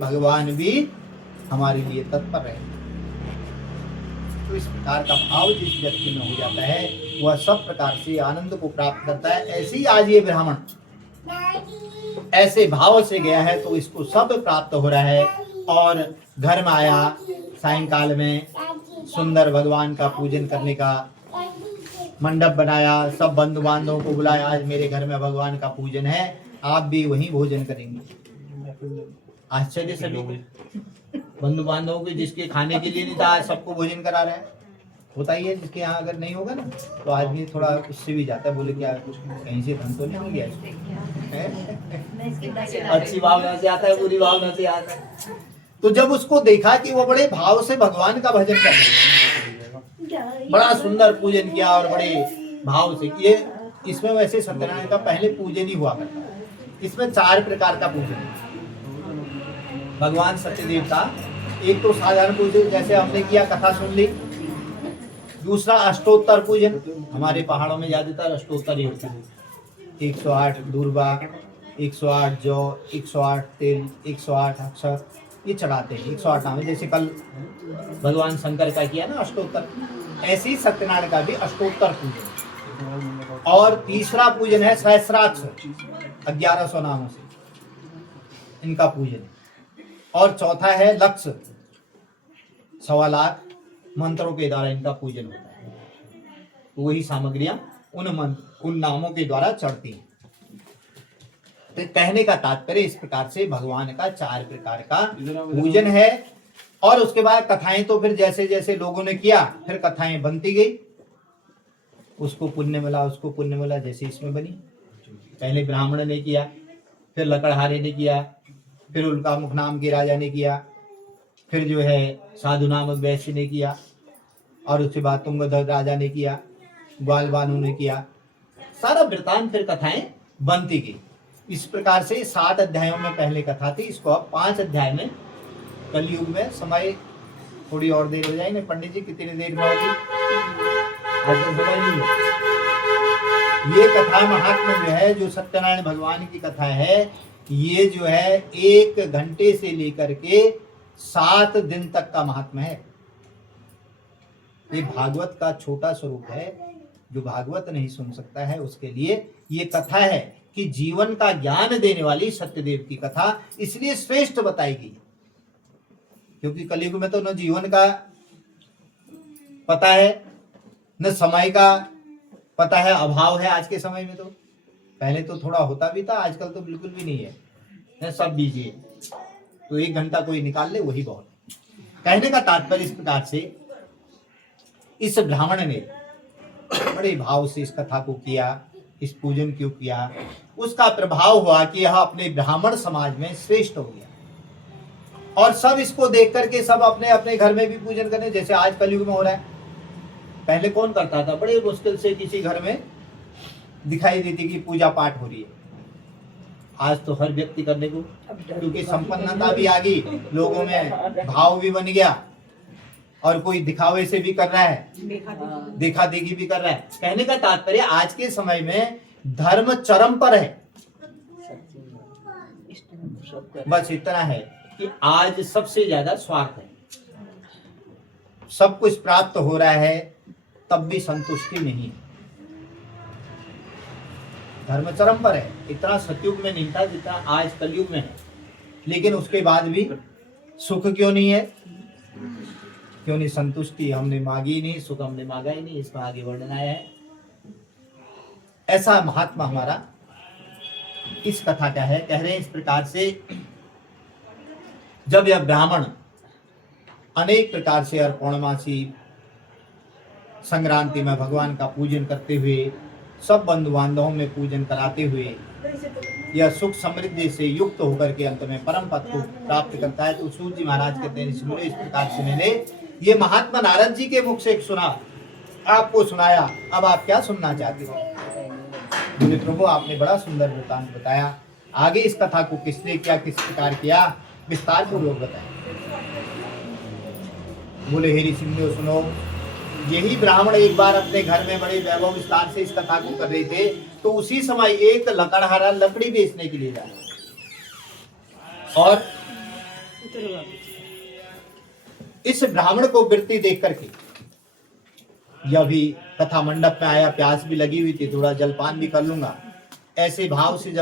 भगवान भी हमारे लिए तत्पर रहे। तो इस प्रकार का भाव जिस व्यक्ति में हो जाता है वह सब प्रकार से आनंद को प्राप्त करता है। ऐसे ही आज ये ब्राह्मण ऐसे भाव से गया है तो इसको सब प्राप्त हो रहा है। और घर में आया, सायंकाल में सुंदर भगवान का पूजन करने का मंडप बनाया, सब बंधु बांधवों को बुलाया, आज मेरे घर में भगवान का पूजन है, आप भी वहीं भोजन करेंगे। आश्चर्य सभी बंधु बांधवों के जिसके खाने के लिए नहीं था आज सबको भोजन करा रहा है। होता ही है, जिसके यहाँ अगर नहीं होगा ना तो आदमी थोड़ा उससे भी जाता है, बोले क्या कहीं से धन तो नहीं हो गया, अच्छी भावना से आता है, बुरी भावना से आता है। तो जब उसको देखा कि वो बड़े भाव से भगवान का भजन कर रहे हैं, बड़ा सुंदर पूजन किया और बड़े भाव से किए। इसमें वैसे सत्यनारायण का पहले पूजन ही हुआ करता है। इसमें 4 प्रकार का पूजन है भगवान सत्यदेव का। एक तो साधारण पूजन जैसे हमने किया, कथा सुन ली। दूसरा अष्टोत्तर पूजन, हमारे पहाड़ों में ज्यादातर अष्टोत्तर ही होता है। 108 दूर्वा, 108 जौ, 108 तिल, 108 अक्षर, ये चढ़ाते हैं। 108 नाम, जैसे कल भगवान शंकर का किया ना अष्टोत्तर, ऐसे ही सत्यनारायण का भी अष्टोत्तर पूजन। और तीसरा पूजन है सहस्राक्षर, 1100 नामों से इनका पूजन। और चौथा है लक्ष्य, 1.25 लाख मंत्रों के द्वारा इनका पूजन होता है। तो वही सामग्रियां उन नामों के द्वारा चढ़ती हैं। तो कहने का तात्पर्य इस प्रकार से भगवान का 4 प्रकार का पूजन है। और उसके बाद कथाएं तो फिर जैसे जैसे लोगों ने किया फिर कथाएं बनती गई, उसको पुण्य मिला, उसको पुण्य मिला, जैसे इसमें बनी। पहले ब्राह्मण ने किया, फिर लकड़हारे ने किया, फिर उल्का मुख नाम के राजा ने किया, फिर जो है साधु नामक वैश्य ने किया, और उसके बाद तुंगध्वज राजा ने किया, ग्वाल बानु ने किया। सारा वृतांत फिर कथाएं बनती गई। इस प्रकार से 7 अध्यायों में पहले कथा थी, इसको अब 5 अध्याय में कलयुग में समय थोड़ी और देर हो जाएगी। पंडित जी कितनी देर में होगी? आज तो समय नहीं है। ये कथा महात्मा जो है, जो सत्यनारायण भगवान की कथा है, ये जो है 1 घंटे से लेकर के 7 दिन तक का महात्मा है। ये भागवत का छोटा स्वरूप है। जो भागवत नहीं सुन सकता है उसके लिए ये कथा है कि जीवन का ज्ञान देने वाली सत्यदेव की कथा इसलिए श्रेष्ठ बताई गई, क्योंकि कलयुग में तो न जीवन का पता है, न समय का पता है, अभाव है आज के समय में। तो पहले तो थोड़ा होता भी था, आजकल तो बिल्कुल भी नहीं है, सब बिजी है। तो 1 घंटा कोई निकाल ले वही बहुत। कहने का तात्पर्य इस प्रकार से इस ब्राह्मण ने बड़े भाव से इस कथा को किया, इस पूजन क्यों किया, उसका प्रभाव हुआ कि यह अपने ब्राह्मण समाज में श्रेष्ठ हो गया। और सब इसको देख करके सब अपने अपने घर में भी पूजन करने, जैसे आज कलयुग में हो रहा है। पहले कौन करता था? बड़े मुश्किल से किसी घर में दिखाई देती कि पूजा पाठ हो रही है। आज तो हर व्यक्ति करने को, क्योंकि संपन्नता भी आ गई, लोगों में भाव भी बन गया, और कोई दिखावे से भी कर रहा है, देखा देखी भी कर रहा है। कहने का तात्पर्य आज के समय में धर्म चरम पर है। बस इतना है कि आज सबसे ज्यादा स्वार्थ है। सब कुछ प्राप्त हो रहा है तब भी संतुष्टि नहीं है। धर्म चरम पर है। इतना सतयुग में नहीं था जितना आज कलयुग में है। लेकिन उसके बाद भी सुख क्यों नहीं है? क्यों नहीं? संतुष्टि हमने मांगी नहीं, सुख हमने मांगा ही नहीं। इसमें आगे वर्णन आया है। ऐसा महात्मा हमारा इस कथा का है। कह रहे हैं इस प्रकार से, जब यह ब्राह्मण अनेक प्रकार से और पौर्णमासी संक्रांति में भगवान का पूजन करते हुए, सब बंधु बांधवों में पूजन कराते हुए यह सुख समृद्धि से युक्त होकर के अंत में परम पद को प्राप्त करता है, तो सूत जी महाराज कहते हैं इस प्रकार से मैंने ये महात्मा नारद जी के मुख से सुना, आपको सुनाया। अब आप क्या सुनना चाहते हो? बोले प्रभु आपने बड़ा सुंदर वृत्तांत बताया, आगे इस कथा को किसने क्या, किस प्रकार किया, विस्तार पूर्वक बताया। बोले हे ऋषियों सुनो, यही ब्राह्मण एक बार अपने घर में बड़े वैभव विस्तार से इस कथा को कर रहे थे, तो उसी समय एक लकड़हारा लकड़ी बेचने के लिए जाए, और इस ब्राह्मण को वृत्ति देख करके यह भी कथा मंडप में आया, प्यास भी लगी हुई थी, थोड़ा जलपान भी कर लूंगा, ऐसे भाव से जब